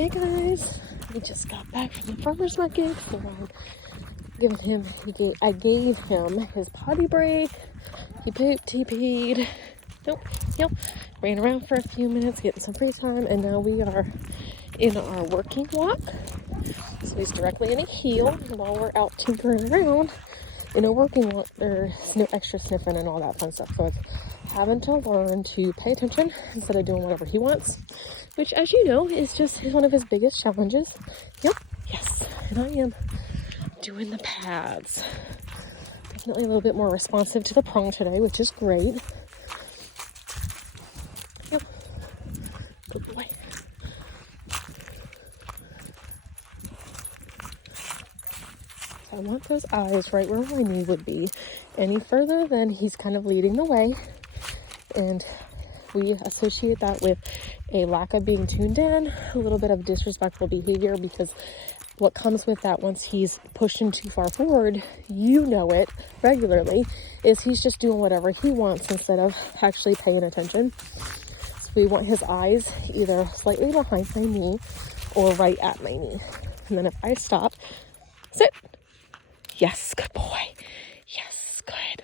Hey guys, we just got back from the farmer's market, so I gave him his potty break. He pooped, he peed, ran around for a few minutes, getting some free time, and now we are in our working walk. So he's directly in a heel, and while we're out tinkering around in a working walk, there's no extra sniffing and all that fun stuff. So it's having to learn to pay attention instead of doing whatever he wants, which, as you know, is one of his biggest challenges. Yes, and I am doing the pads. Definitely a little bit more responsive to the prong today, which is great. Good boy. So I want those eyes right where my knee would be. Any further, then he's kind of leading the way. And we associate that with a lack of being tuned in, a little bit of disrespectful behavior, because what comes with that once he's pushing too far forward, you know it regularly, is he's just doing whatever he wants instead of actually paying attention. So we want his eyes either slightly behind my knee or right at my knee. And then if I stop, sit. Yes, good boy. Yes, good.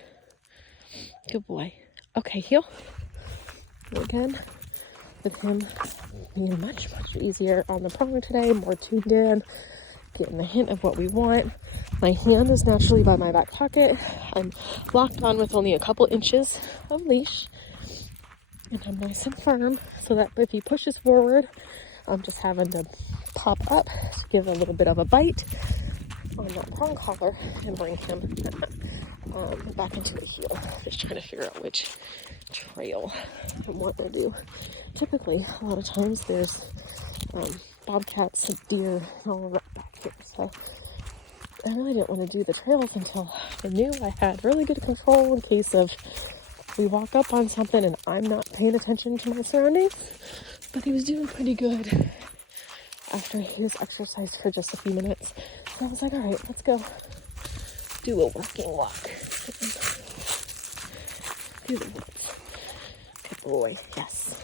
Good boy. Okay, heel. Again, with him being much easier on the prong today, more tuned in, getting the hint of what we want. My hand is naturally by my back pocket. I'm locked on with only a couple inches of leash, and I'm nice and firm so that if he pushes forward, I'm just having to pop up to give a little bit of a bite on that prong collar and bring him back into a heel. Just trying to figure out which trail and what to do. Typically, a lot of times there's bobcats and deer all right back here, so I really didn't want to do the trails until I knew I had really good control in case of we walk up on something and I'm not paying attention to my surroundings. But he was doing pretty good after he was exercised for just a few minutes. So I was like, all right, let's go do a working walk. Do the woods. Good boy, yes.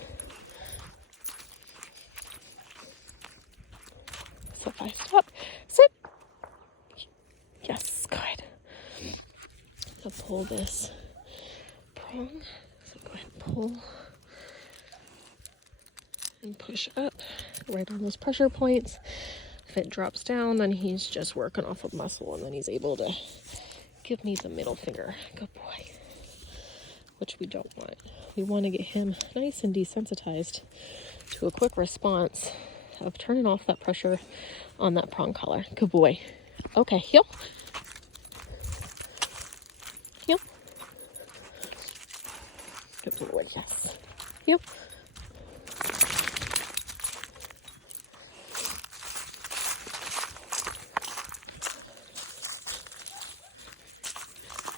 So if I stop, sit. Yes, good. I'll pull this prong. So go ahead and pull and push up right on those pressure points. If it drops down, then he's just working off of muscle, and then he's able to give me the middle finger. Good boy. Which we don't want. We want to get him nice and desensitized to a quick response of turning off that pressure on that prong collar. Good boy. Okay, heel. Heel. Good boy, yes. Heel.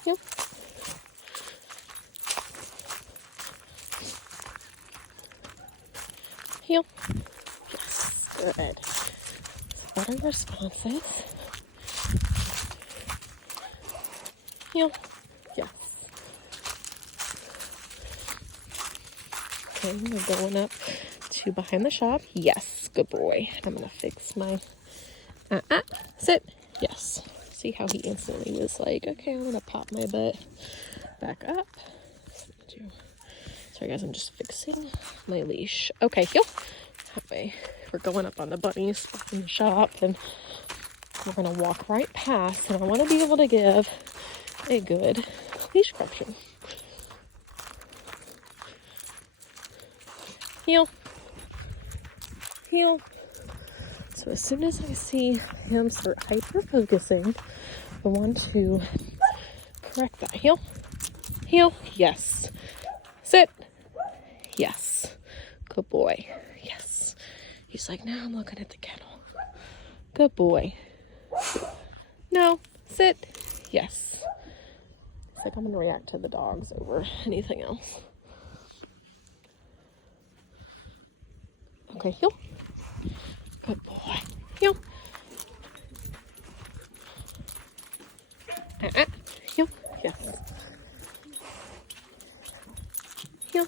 Heel. Heel. Yes, good. So what are responses? Heel. Yes. Okay, we're going up to behind the shop. Yes, good boy. I'm gonna fix my sit. Yes. See how he instantly was like, okay, I'm gonna pop my butt back up. Sorry guys, I'm just fixing my leash. Okay, heel. That way we're going up on the bunnies in the shop, and we're gonna walk right past, and I want to be able to give a good leash correction. Heel. Heel. So as soon as I see him start hyper-focusing, I want to correct that. Heel. Heel. Yes. Sit. Yes. Good boy. Yes. He's like, now I'm looking at the kennel. Good boy. No. Sit. Yes. It's like I'm going to react to the dogs over anything else. Okay, heel. Good boy. Heel. Heel. Yes. Heel.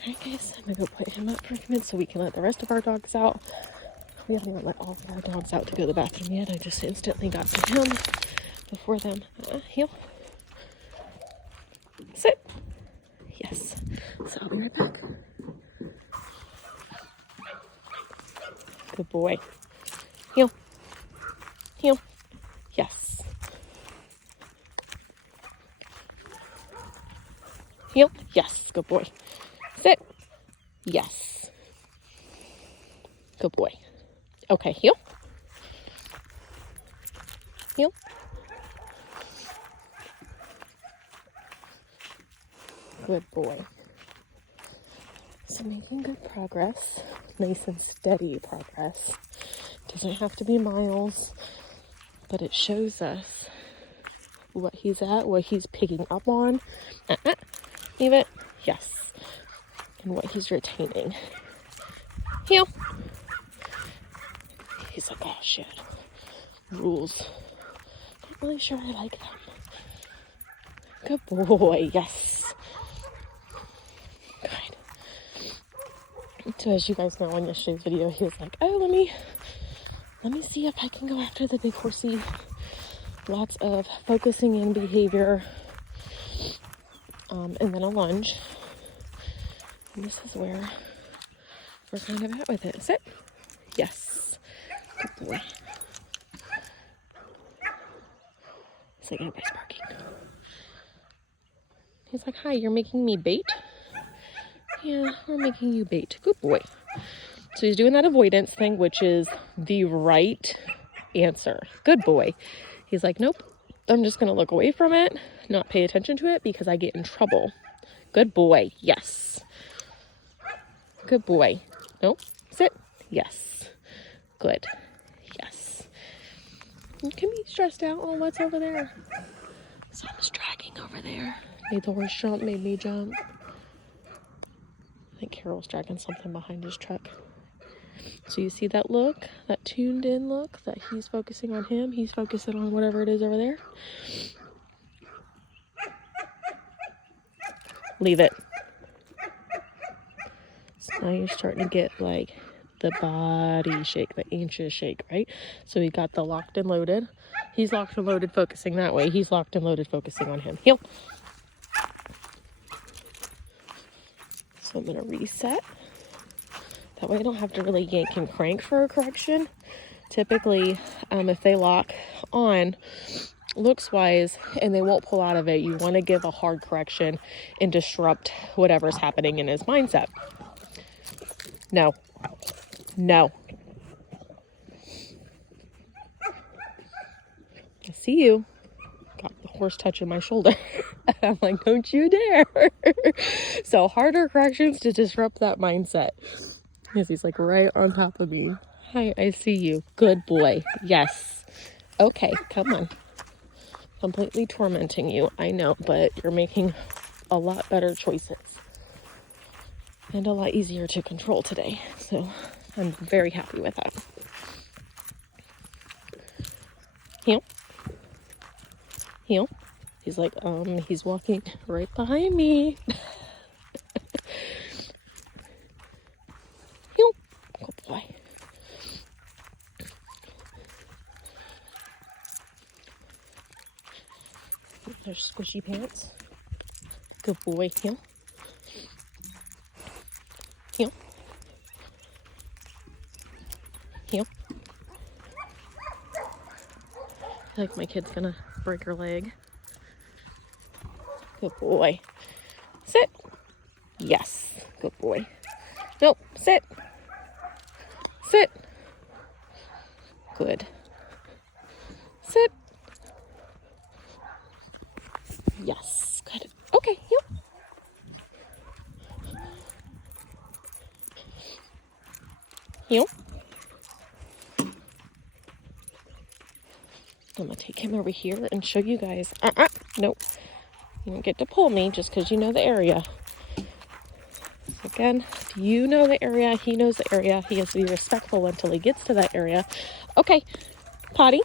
Alright guys, I'm gonna go put him up for a minute so we can let the rest of our dogs out. We haven't even let all of our dogs out to go to the bathroom yet. I just instantly got to him before them. Heel. Sit. Yes. So I'll be right back. Good boy. Heel. Heel. Yes. Heel. Yes. Good boy. Sit. Yes. Good boy. Okay, heel. Heel. Good boy. So making good progress. Nice and steady progress. Doesn't have to be miles, but it shows us what he's at, what he's picking up on. Leave it. Yes. And what he's retaining. Heel. He's like, oh shit. Rules. Not really sure I like them. Good boy. Yes. Good. So as you guys know, in yesterday's video, he was like, oh, let me see if I can go after the big horsey. Lots of focusing in behavior. And then a lunge. And this is where we're kind of at with it. Sit. Yes. Good boy. It's like everybody's barking. He's like, hi, you're making me bait? Yeah, we're making you bait. Good boy. So he's doing that avoidance thing, which is the right answer. Good boy. He's like, nope, I'm just going to look away from it, not pay attention to it because I get in trouble. Good boy. Yes. Good boy. Nope. Sit. Yes. Good. Yes. You can be stressed out on what's over there. Something's dragging over there. Made the horse jump, made me jump. I think Carol's dragging something behind his truck. So you see that look, that tuned in look, that he's focusing on him. He's focusing on whatever it is over there. Leave it. So now you're starting to get like the body shake, the anxious shake, right? So we got the locked and loaded. He's locked and loaded, focusing that way. He's locked and loaded, focusing on him. Heel. So I'm going to reset. That way I don't have to really yank and crank for a correction. Typically, if they lock on, looks-wise, and they won't pull out of it, you want to give a hard correction and disrupt whatever's happening in his mindset. No. No. I see you. Got the horse touching my shoulder. I'm like, don't you dare. So harder corrections to disrupt that mindset. Because he's like right on top of me. Hi, I see you. Good boy. Yes. Okay, come on. Completely tormenting you. I know, but you're making a lot better choices. And a lot easier to control today. So I'm very happy with that. Heel. Heel. He's like, he's walking right behind me. Heel. Good boy. There's squishy pants. Good boy. Heel. Heel. Heel. I feel like my kid's gonna break her leg. Good boy. Sit. Yes. Good boy. Nope. Sit. Sit. Good. Sit. Yes. Good. Okay. Heel. Heel. I'm going to take him over here and show you guys. Nope. You don't get to pull me just because you know the area. So again, if you know the area, he knows the area. He has to be respectful until he gets to that area. Okay. Potty.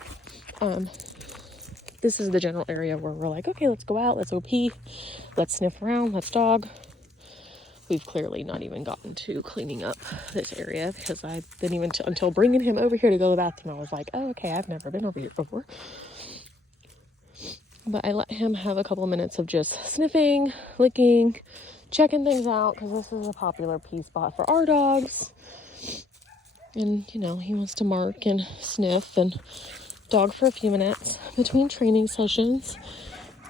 This is the general area where we're like, okay, let's go out. Let's go pee. Let's sniff around. Let's dog. we've clearly not even gotten to cleaning up this area, because I didn't even, until bringing him over here to go to the bathroom, I was like, oh, okay, I've never been over here before. But I let him have a couple of minutes of just sniffing, licking, checking things out, because this is a popular pee spot for our dogs. And, you know, he wants to mark and sniff and dog for a few minutes between training sessions.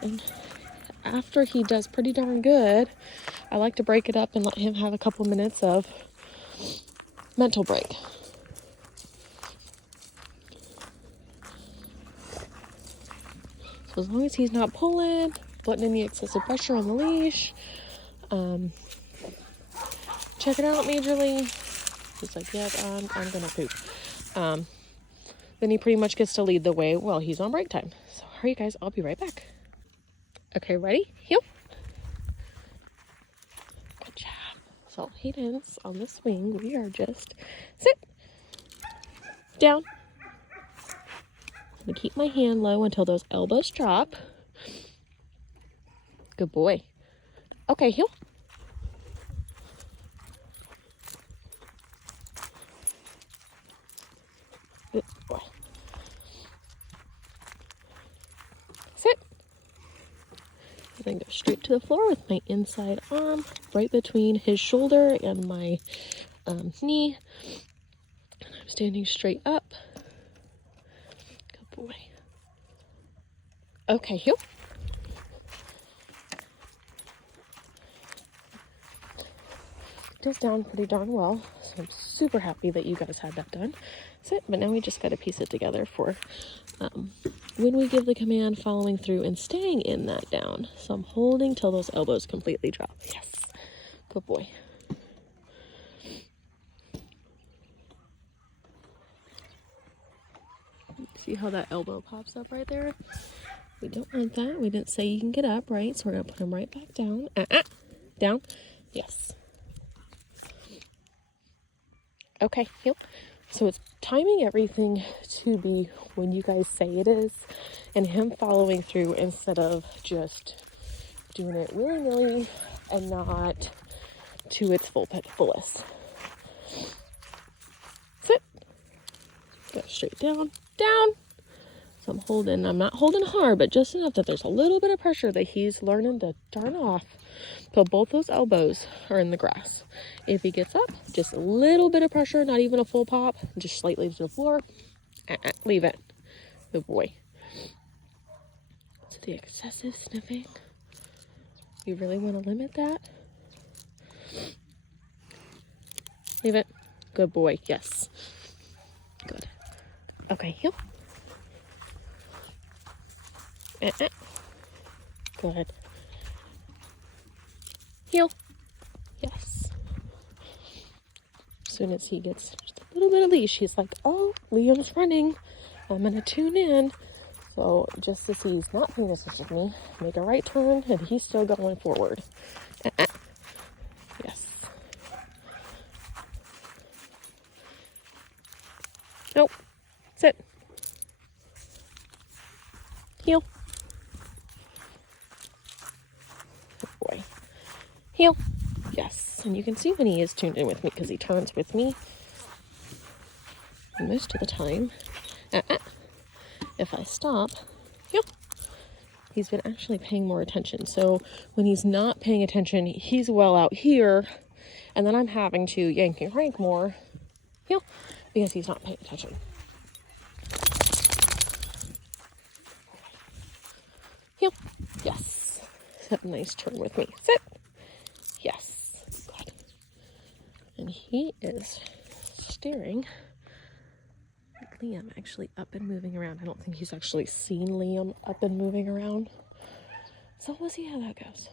And after he does pretty darn good, I like to break it up and let him have a couple minutes of mental break. So as long as he's not pulling, putting any excessive pressure on the leash, check it out majorly. He's like, yep, I'm gonna poop. Then he pretty much gets to lead the way while he's on break time. So, all right, guys, I'll be right back. Okay, ready? Heel. Good job. So, Hayden's on the swing. We are just sit down. I'm gonna keep my hand low until those elbows drop. Good boy. Okay, heel. Good boy. Sit. And then go straight to the floor with my inside arm right between his shoulder and my knee. And I'm standing straight up. Good boy. Okay, heel. Does down pretty darn well, so I'm super happy that you guys had that done. Sit, but now we just got to piece it together for when we give the command, following through and staying in that down. So I'm holding till those elbows completely drop. Yes, good boy. See how that elbow pops up right there? We don't want that. We didn't say you can get up, right? So we're gonna put him right back down. Down. Yes. Okay, heel. So it's timing everything to be when you guys say it is, and him following through instead of just doing it willy-nilly and not to its fullest. Sit. Go straight down, down. So I'm not holding hard, but just enough that there's a little bit of pressure that he's learning to turn off till both those elbows are in the grass. If he gets up, just a little bit of pressure, not even a full pop, just slightly to the floor. Leave it. Good boy. So the excessive sniffing, you really want to limit that. Leave it. Good boy. Yes. Good. Okay, heel. Good. Heel. Yes. As soon as he gets just a little bit of leash, he's like, oh, Liam's running. I'm going to tune in. So just as he's not paying attention to me, make a right turn, and he's still going forward. Yes. Nope. Sit. Heel. Good boy. Heel. Yes. And you can see when he is tuned in with me because he turns with me. And most of the time, if I stop, heel, he's been actually paying more attention. So when he's not paying attention, he's well out here. And then I'm having to yank and crank more, heel, because he's not paying attention. Heel. Yes. Set a nice turn with me. Sit. Yes. Good. And he is staring at Liam actually up and moving around. I don't think he's actually seen Liam up and moving around. So we'll see how that goes.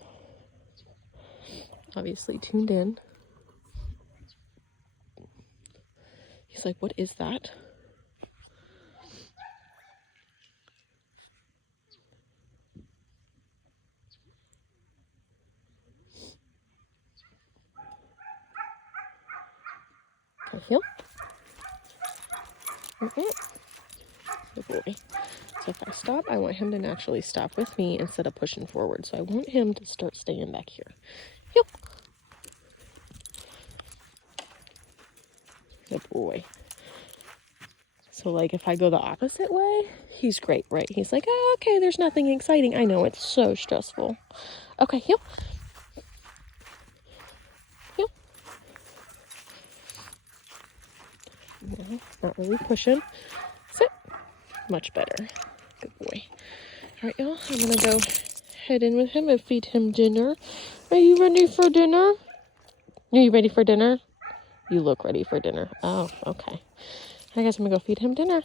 Obviously tuned in. He's like, what is that? Okay, heel. Good boy. So if I stop, I want him to naturally stop with me instead of pushing forward. So I want him to start staying back here. Heel. Good boy. So, like, if I go the opposite way, he's great, right? He's like, oh, okay, there's nothing exciting. I know, it's so stressful. Okay, heel. Heel. No, not really pushing. Sit. Much better. Good boy. All right, y'all. I'm going to go head in with him and feed him dinner. Are you ready for dinner? Are you ready for dinner? You look ready for dinner. Oh, okay. I guess I'm going to go feed him dinner.